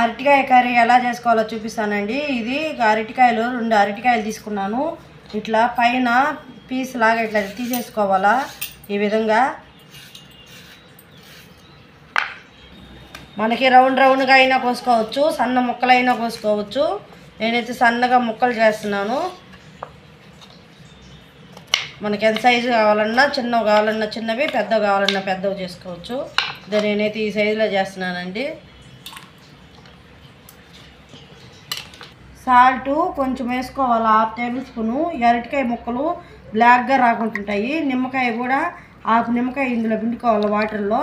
అరటికాయ కర్రీ ఎలా చేసుకోవాలో చూపిస్తానండి. ఇది అరటికాయలు 2 అరటికాయలు తీసుకున్నాను. ఇట్లా పైన పీస్ లాగా ఇట్లా తీసేసుకోవాలా. ఈ విధంగా మనకి రౌండ్గా అయినా కోసుకోవచ్చు, సన్న ముక్కలైనా కోసుకోవచ్చు. నేనైతే సన్నగా ముక్కలు చేస్తున్నాను. మనకి ఎంత సైజు కావాలన్నా, చిన్నవి కావాలన్నా చిన్నవి, పెద్దవి కావాలన్నా పెద్దవి చేసుకోవచ్చు. నేనైతే ఈ సైజులో చేస్తున్నానండి. సాల్ట్ కొంచెం వేసుకోవాలి, 1/2 టేబుల్ స్పూను. అరటికాయ ముక్కలు బ్లాక్గా రాకుంటుంటాయి. నిమ్మకాయ కూడా 1/2 నిమ్మకాయ ఇందులో పిండుకోవాలి వాటర్లో.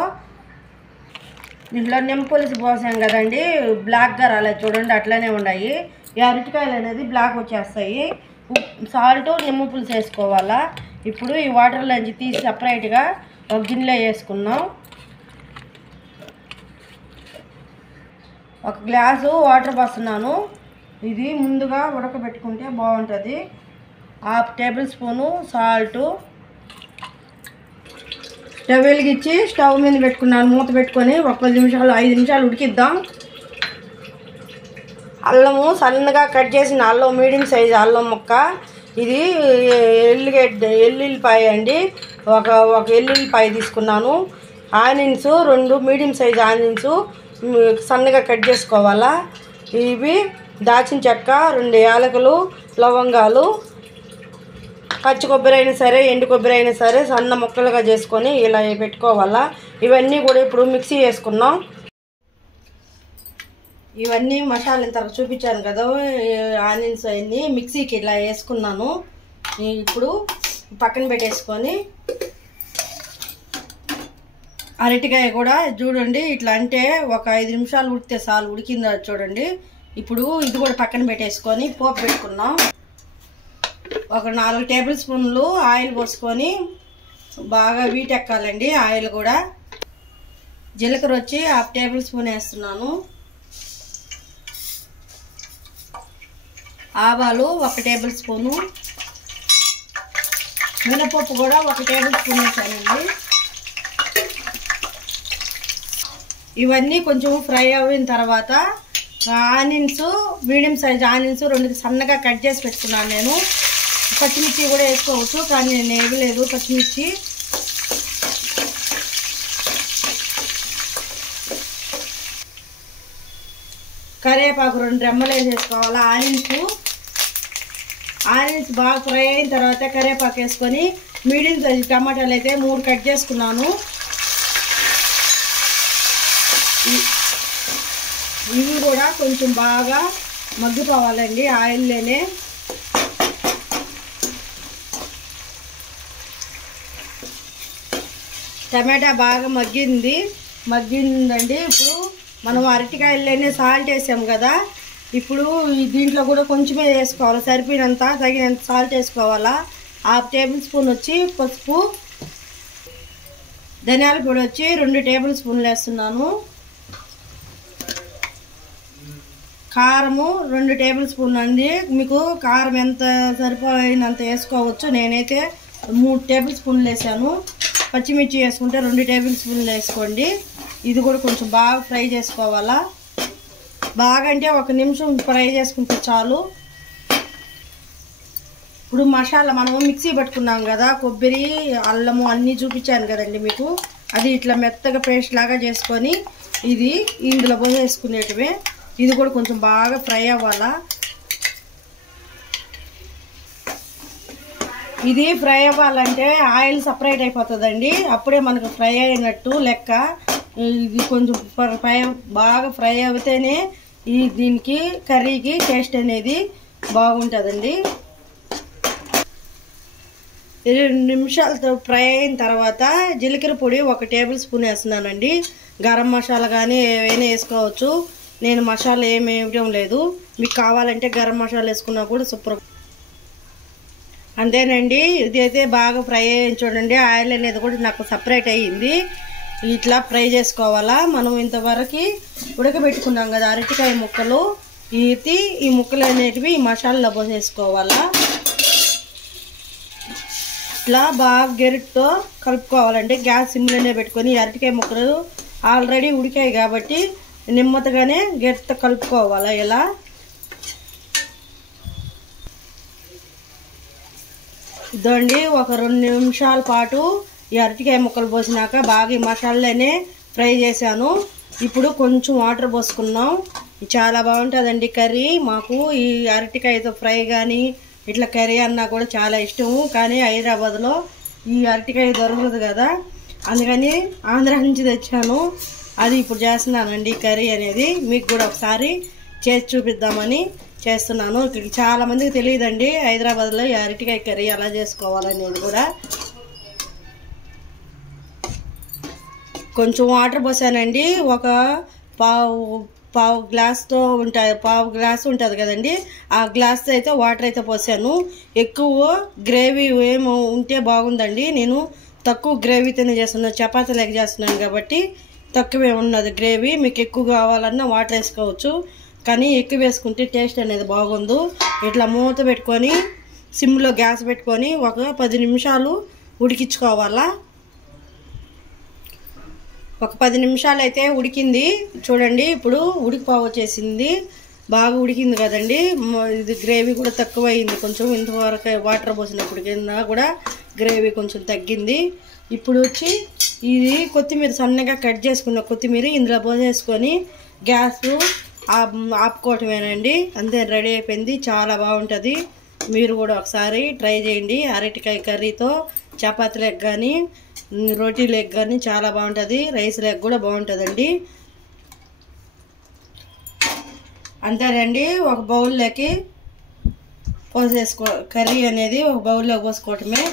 దీంట్లో నిమ్మ పులుసు పోసాం కదండి, బ్లాక్గా రాలేదు చూడండి, అట్లనే ఉన్నాయి. ఈ అరటికాయలు అనేది బ్లాక్ వచ్చేస్తాయి. సాల్ట్ నిమ్మ పులుసు వేసుకోవాలా. ఇప్పుడు ఈ వాటర్లోంచి తీసి సపరేట్గా ఒక గిన్నెలో వేసుకున్నాం. 1 గ్లాసు వాటర్ పోస్తున్నాను. ఇది ముందుగా ఉడకబెట్టుకుంటే బాగుంటుంది. 1/2 టేబుల్ స్పూను సాల్టు. స్టవ్ వెలిగించి స్టవ్ మీద పెట్టుకున్నాను. మూత పెట్టుకొని ఒక 10 నిమిషాలు 5 నిమిషాలు ఉడికిద్దాం. అల్లము సన్నగా కట్ చేసిన అల్లం, మీడియం సైజు అల్లం ముక్క. ఇది ఎల్లుల్లిపాయ అండి, ఒక ఎల్లుల్లిపాయ తీసుకున్నాను. ఆనియన్స్ 2 మీడియం సైజు ఆనియన్స్ సన్నగా కట్ చేసుకోవాలా. ఇవి దాచిన చెక్క, 2 యాలకులు, లవంగాలు, పచ్చి కొబ్బరి అయినా సరే, ఎండు కొబ్బరి అయినా సరే సన్న ముక్కలుగా చేసుకొని ఇలా పెట్టుకోవాలా. ఇవన్నీ కూడా ఇప్పుడు మిక్సీ వేసుకున్నాం. ఇవన్నీ మసాలా ఇంత చూపించాను కదా, ఆనియన్స్ అవన్నీ మిక్సీకి ఇలా వేసుకున్నాను. ఇప్పుడు పక్కన పెట్టేసుకొని అరటికాయ కూడా చూడండి ఇట్లా అంటే ఒక 5 నిమిషాలు ఉడికితే చాలు, ఉడికిందా చూడండి. ఇప్పుడు ఇది కూడా పక్కన పెట్టేసుకొని పోపు పెట్టుకున్నాం. ఒక 4 టేబుల్ స్పూన్లు ఆయిల్ పోసుకొని బాగా వీటెక్కాలండి. ఆయిల్ కూడా జీలకర్ర వచ్చి 1/2 టేబుల్ స్పూన్ వేస్తున్నాను. ఆవాలు 1 టేబుల్ స్పూను, మినపప్పు కూడా 1 టేబుల్ స్పూన్ వేసానండి. ఇవన్నీ కొంచెం ఫ్రై అయిన తర్వాత ఆనియన్స్, మీడియం సైజ్ ఆనియన్స్ 2 సన్నగా కట్ చేసి పెట్టుకున్నాను నేను. పచ్చిమిర్చి కూడా వేసుకోవచ్చు, కానీ నేను వేయలేదు పచ్చిమిర్చి. కరివేపాకు 2 రెమ్మలు వేసేసుకోవాలి. ఆనియన్స్ బాగా ఫ్రై అయిన తర్వాత కరివేపాకు వేసుకొని మీడియం సైజు టమాటాలు అయితే 3 కట్ చేసుకున్నాను. ఇవి కూడా కొంచెం బాగా మగ్గిపోవాలండి ఆయిల్లోనే. టమాటా బాగా మగ్గిందండి. ఇప్పుడు మనం అరటికాయల్లోనే సాల్ట్ వేసాం కదా, ఇప్పుడు దీంట్లో కూడా కొంచెమే వేసుకోవాలి, సరిపోయినంత తగినంత సాల్ట్ వేసుకోవాలా. 1/2 టేబుల్ స్పూన్ వచ్చి పసుపు, ధనియాల పొడి వచ్చి 2 టేబుల్ స్పూన్లు వేస్తున్నాను. కారము 2 టేబుల్ స్పూన్లు అండి. మీకు కారం ఎంత సరిపోయినంత వేసుకోవచ్చు. నేనైతే 3 టేబుల్ స్పూన్లు వేసాను. పచ్చిమిర్చి వేసుకుంటే 2 టేబుల్ స్పూన్లు వేసుకోండి. ఇది కూడా కొంచెం బాగా ఫ్రై చేసుకోవాలా. బాగా అంటే 1 నిమిషం ఫ్రై చేసుకుంటే చాలు. ఇప్పుడు మసాలా మనం మిక్సీ పట్టుకున్నాం కదా, కొబ్బరి, అల్లము అన్నీ చూపించాను కదండి మీకు. అది ఇట్లా మెత్తగా పేస్ట్ లాగా చేసుకొని ఇది ఇందులో పోసేసుకునేటివే. ఇది కూడా కొంచెం బాగా ఫ్రై అవ్వాలా. ఇది ఫ్రై అవ్వాలంటే ఆయిల్ సపరేట్ అయిపోతుందండి, అప్పుడే మనకు ఫ్రై అయినట్టు లెక్క. ఇది కొంచెం బాగా ఫ్రై అయితేనే దీనికి కర్రీకి టేస్ట్ అనేది బాగుంటుందండి. 2 నిమిషాలతో ఫ్రై అయిన తర్వాత జీలకర్ర పొడి 1 టేబుల్ స్పూన్ వేస్తున్నానండి. గరం మసాలా కానీ ఏవైనా వేసుకోవచ్చు. నేను మసాలా ఏమి వేయడం లేదు. మీకు కావాలంటే గరం మసాలా వేసుకున్నా కూడా సూపర్. అంతేనండి. ఇదైతే బాగా ఫ్రై అయ్యి చూడండి, ఆయిల్ అనేది కూడా నాకు సపరేట్ అయ్యింది. ఇట్లా ఫ్రై చేసుకోవాలా. మనం ఇంతవరకు ఉడకబెట్టుకున్నాం కదా అరటికాయ ముక్కలు, ఈ ముక్కలు అనేటివి ఈ మసాలాలో పోసేసుకోవాలా. ఇట్లా బాగా గెరిటితో కలుపుకోవాలండి. గ్యాస్ సిమ్లోనే పెట్టుకొని అరటికాయ ముక్కలు ఆల్రెడీ ఉడికాయి కాబట్టి నెమ్మదిగానే గట్టితో కలుపుకోవాలి. ఇలా ఇదండి ఒక 2 నిమిషాల పాటు ఈ అరటికాయ ముక్కలు పోసినాక బాగా ఈ మసాలానే ఫ్రై చేశాను. ఇప్పుడు కొంచెం వాటర్ పోసుకున్నాం. చాలా బాగుంటుందండి కర్రీ. మాకు ఈ అరటికాయతో ఫ్రై కానీ ఇట్లా కర్రీ అన్నా కూడా చాలా ఇష్టము. కానీ హైదరాబాద్లో ఈ అరటికాయ దొరకదు కదా, అందుకని ఆంధ్ర నుంచి తెచ్చాను. అది ఇప్పుడు చేస్తున్నానండి కర్రీ అనేది. మీకు కూడా ఒకసారి చేసి చూపిద్దామని చేస్తున్నాను. ఇక్కడికి చాలామందికి తెలియదండి హైదరాబాద్లో ఈ అరటికాయ కర్రీ ఎలా చేసుకోవాలనేది కూడా. కొంచెం వాటర్ పోసానండి. ఒక పావు గ్లాస్తో ఉంటాయి, పావు గ్లాస్ ఉంటుంది కదండి, ఆ గ్లాస్ అయితే వాటర్ అయితే పోసాను. ఎక్కువ గ్రేవీ ఏమో ఉంటే బాగుందండి. నేను తక్కువ గ్రేవీతోనే చేస్తున్నాను, చపాతీ లెక్క చేస్తున్నాను కాబట్టి తక్కువే ఉన్నది గ్రేవీ. మీకు ఎక్కువ కావాలన్నా వాటర్ వేసుకోవచ్చు, కానీ ఎక్కువ వేసుకుంటే టేస్ట్ అనేది బాగుంది. ఇట్లా మూత పెట్టుకొని సిమ్లో గ్యాస్ పెట్టుకొని ఒక 10 నిమిషాలు ఉడికించుకోవాలా. ఒక 10 నిమిషాలు అయితే ఉడికింది చూడండి. ఇప్పుడు ఉడికిపోవ వచ్చేసింది, బాగా ఉడికింది కదండి. ఇది గ్రేవీ కూడా తక్కువ అయింది కొంచెం. ఇంతవరకు వాటర్ పోసినప్పుడు కింద కూడా గ్రేవీ కొంచెం తగ్గింది. ఇప్పుడు వచ్చి ఇది కొత్తిమీర సన్నగా కట్ చేసుకున్న కొత్తిమీర ఇందులో పోసేసుకొని గ్యాస్ ఆపుకోవటమేనండి. అంతే, రెడీ అయిపోయింది. చాలా బాగుంటుంది. మీరు కూడా ఒకసారి ట్రై చేయండి. అరటికాయ కర్రీతో చపాతీ లెగ్ కానీ రోటీ లెగ్ కానీ చాలా బాగుంటుంది. రైస్ లెగ్ కూడా బాగుంటుందండి. అంతేనండి, ఒక బౌల్లోకి కర్రీ అనేది ఒక బౌల్లో పోసుకోవటమే.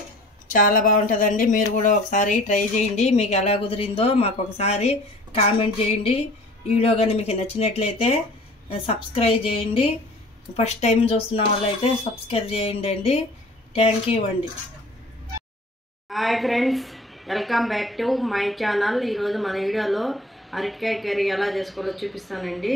చాలా బాగుంటుందండి. మీరు కూడా ఒకసారి ట్రై చేయండి. మీకు ఎలా కుదిరిందో మాకు ఒకసారి కామెంట్ చేయండి. ఈ వీడియో కానీ మీకు నచ్చినట్లయితే సబ్స్క్రైబ్ చేయండి. ఫస్ట్ టైం చూస్తున్న వాళ్ళైతే సబ్స్క్రైబ్ చేయండి అండి. థ్యాంక్ యూ అండి. Hi friends, welcome back to my channel. ఈరోజు మన వీడియోలో అరటికాయ కర్రీ ఎలా చేసుకోవాలో చూపిస్తానండి.